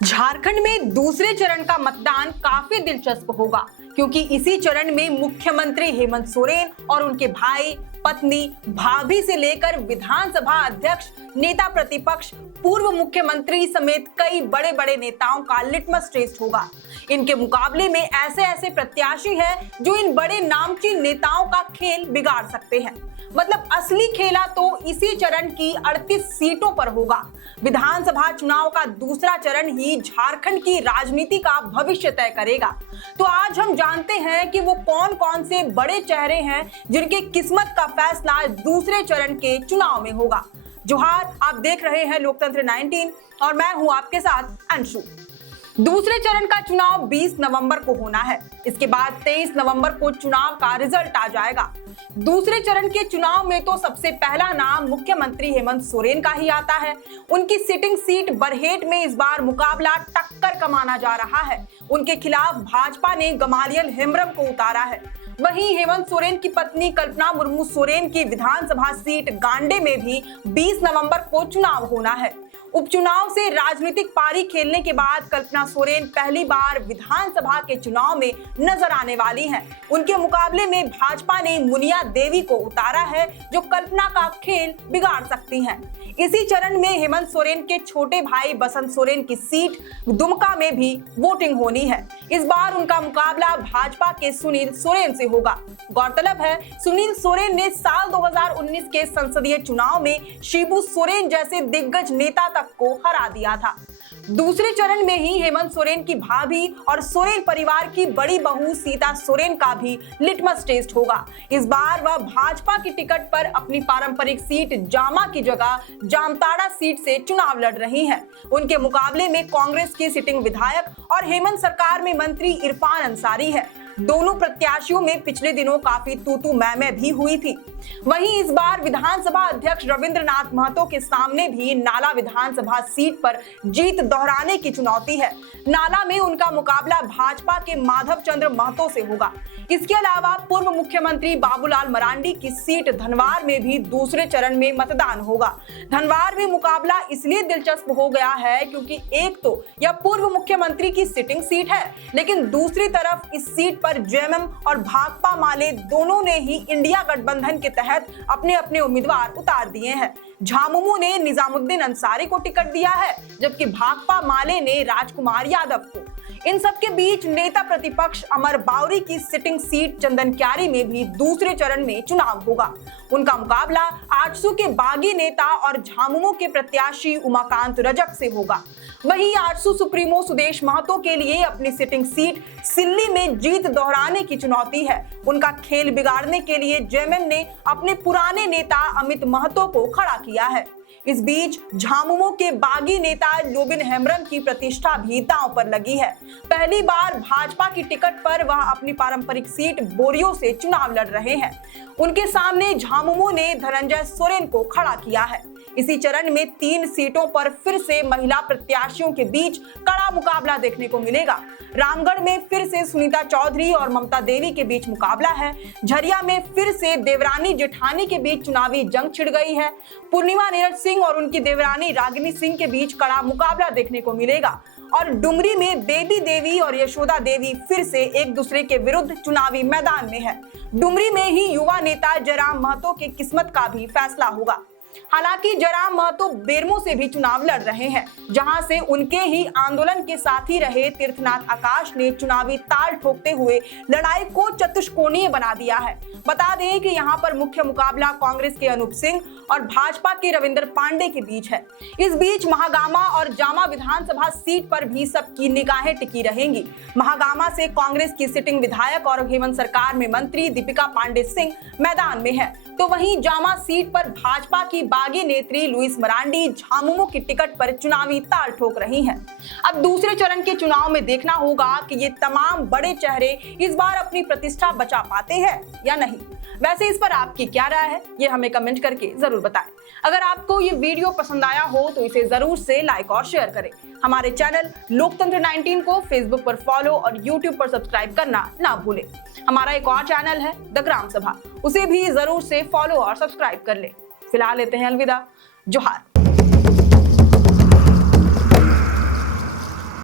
झारखंड में दूसरे चरण का मतदान काफी दिलचस्प होगा क्योंकि इसी चरण में मुख्यमंत्री हेमंत सोरेन और उनके भाई, पत्नी, भाभी से लेकर विधानसभा अध्यक्ष, नेता प्रतिपक्ष, पूर्व मुख्यमंत्री समेत कई बड़े बड़े नेताओं का लिटमस टेस्ट होगा। इनके मुकाबले में ऐसे ऐसे प्रत्याशी हैं जो इन बड़े नामचीन नेताओं का खेल बिगाड़ सकते हैं। मतलब असली खेला तो इसी चरण की 38 सीटों पर होगा। विधानसभा चुनाव का दूसरा चरण ही झारखंड की राजनीति का भविष्य तय करेगा। तो आज हम जानते हैं कि वो कौन कौन से बड़े चेहरे हैं जिनकी किस्मत का फैसला दूसरे चरण के चुनाव में होगा। जोहार, आप देख रहे हैं लोकतंत्र 19 और मैं हूं आपके साथ अंशु। दूसरे चरण का चुनाव 20 नवंबर को होना है। इसके बाद 23 नवंबर को चुनाव का रिजल्ट आ जाएगा। दूसरे चरण के चुनाव में तो सबसे पहला नाम मुख्यमंत्री हेमंत सोरेन का ही आता है। उनकी सिटिंग सीट बरहेट में इस बार मुकाबला टक्कर का माना जा रहा है। उनके खिलाफ भाजपा ने गमालियल हेम्ब्रम को उतारा है। वहीं हेमंत सोरेन की पत्नी कल्पना मुर्मू सोरेन की विधानसभा सीट गांडे में भी 20 नवंबर को चुनाव होना है। उपचुनाव से राजनीतिक पारी खेलने के बाद कल्पना सोरेन पहली बार विधानसभा के चुनाव में नजर आने वाली हैं। उनके मुकाबले में भाजपा ने मुनिया देवी को उतारा है जो कल्पना का खेल बिगाड़ सकती हैं। इसी चरण में हेमंत सोरेन के छोटे भाई बसंत सोरेन की सीट दुमका में भी वोटिंग होनी है। इस बार उनका मुकाबला भाजपा के सुनील सोरेन से होगा। गौरतलब है, सुनील सोरेन ने साल 2019 के संसदीय चुनाव में शिबू सोरेन जैसे दिग्गज नेता तक को हरा दिया था। दूसरे चरण में ही हेमंत सोरेन की भाभी और सोरेन परिवार की बड़ी बहू सीता सोरेन का भी लिटमस टेस्ट होगा। इस बार वह भाजपा की टिकट पर अपनी पारंपरिक सीट जामा की जगह जामताड़ा सीट से चुनाव लड़ रही हैं। उनके मुकाबले में कांग्रेस की सिटिंग विधायक और हेमंत सरकार में मंत्री इरफान अंसारी है। दोनों प्रत्याशियों में पिछले दिनों काफी तू मैं भी हुई थी। वहीं इस बार विधानसभा अध्यक्ष रविंद्रनाथ महतो के सामने भी नाला विधानसभा सीट पर जीत दोहराने की चुनौती है। नाला में उनका मुकाबला भाजपा के माधव चंद्र महतो से होगा। इसके अलावा पूर्व मुख्यमंत्री बाबूलाल मरांडी की सीट धनवार में भी दूसरे चरण में मतदान होगा। धनवार में मुकाबला इसलिए दिलचस्प हो गया है क्योंकि एक तो यह पूर्व मुख्यमंत्री की सिटिंग सीट है, लेकिन दूसरी तरफ इस सीट पर जेएमएम और भाकपा माले दोनों ने ही इंडिया गठबंधन के तहत अपने अपने उम्मीदवार उतार दिए हैं। झामुमो ने निजामुद्दीन अंसारी को टिकट दिया है, जबकि भाकपा माले ने राजकुमार यादव को। इन सबके बीच नेता प्रतिपक्ष अमर बावरी की सिटिंग सीट चंदनक्यारी में भी दूसरे चरण में चुनाव होगा। उनका मुकाबला आजसू के बागी नेता और झामुमो के प्रत्याशी उमाकांत रजक से होगा। वहीं आजसू सुप्रीमो सुदेश महतो के लिए अपनी सिटिंग सीट सिल्ली में जीत दोहराने की चुनौती है। उनका खेल बिगाड़ने के लिए जेएमएम ने अपने पुराने नेता अमित महतो को खड़ा किया है। इस बीच झामुमो के बागी नेता लोबिन हेम्ब्रम की प्रतिष्ठा भी दांव पर लगी है। पहली बार भाजपा की टिकट पर वह अपनी पारंपरिक सीट बोरियो से चुनाव लड़ रहे हैं। उनके सामने झामुमो ने धनंजय सोरेन को खड़ा किया है। इसी चरण में 3 सीटों पर फिर से महिला प्रत्याशियों के बीच कड़ा मुकाबला देखने को मिलेगा। रामगढ़ में फिर से सुनीता चौधरी और ममता देवी के बीच मुकाबला है। झरिया में फिर से देवरानी जेठानी के बीच चुनावी जंग छिड़ गई है। पूर्णिमा नीरज सिंह और उनकी देवरानी रागिनी सिंह के बीच कड़ा मुकाबला देखने को मिलेगा। और डुमरी में बेबी देवी और यशोदा देवी फिर से एक दूसरे के विरुद्ध चुनावी मैदान में है। डुमरी में ही युवा नेता जयराम महतो की किस्मत का भी फैसला होगा। हालांकि जयराम महतो बेरमो से भी चुनाव लड़ रहे हैं, जहां से उनके ही आंदोलन के साथी रहे तीर्थनाथ आकाश ने चुनावी ताल ठोकते हुए लड़ाई को चतुष्कोणीय बना दिया है। बता दें कि यहां पर मुख्य मुकाबला कांग्रेस के अनूप सिंह और भाजपा के रविंद्र पांडे के बीच है। इस बीच महागामा और जामा विधानसभा सीट पर भी सबकी निगाहें टिकी रहेंगी। महागामा से कांग्रेस की सिटिंग विधायक और हेमंत सरकार में मंत्री दीपिका पांडे सिंह मैदान में है, तो वहीं जामा सीट पर भाजपा की बागी नेत्री लुइस मरांडी झामुमो की टिकट पर चुनावी ताल ठोक रही हैं। अब दूसरे चरण के चुनाव में देखना होगा कि ये तमाम बड़े चेहरे इस बार अपनी प्रतिष्ठा बचा पाते हैं या नहीं। वैसे इस पर आपकी क्या राय है, ये हमें कमेंट करके जरूर बताएं। अगर आपको ये वीडियो पसंद आया हो तो इसे जरूर से लाइक और शेयर करें। हमारे चैनल लोकतंत्र 19 को फेसबुक पर फॉलो और यूट्यूब पर सब्सक्राइब करना ना भूलें। हमारा एक और चैनल है द ग्राम सभा, उसे भी जरूर से फॉलो और सब्सक्राइब कर लें। फिलहाल लेते हैं अलविदा। जोहार।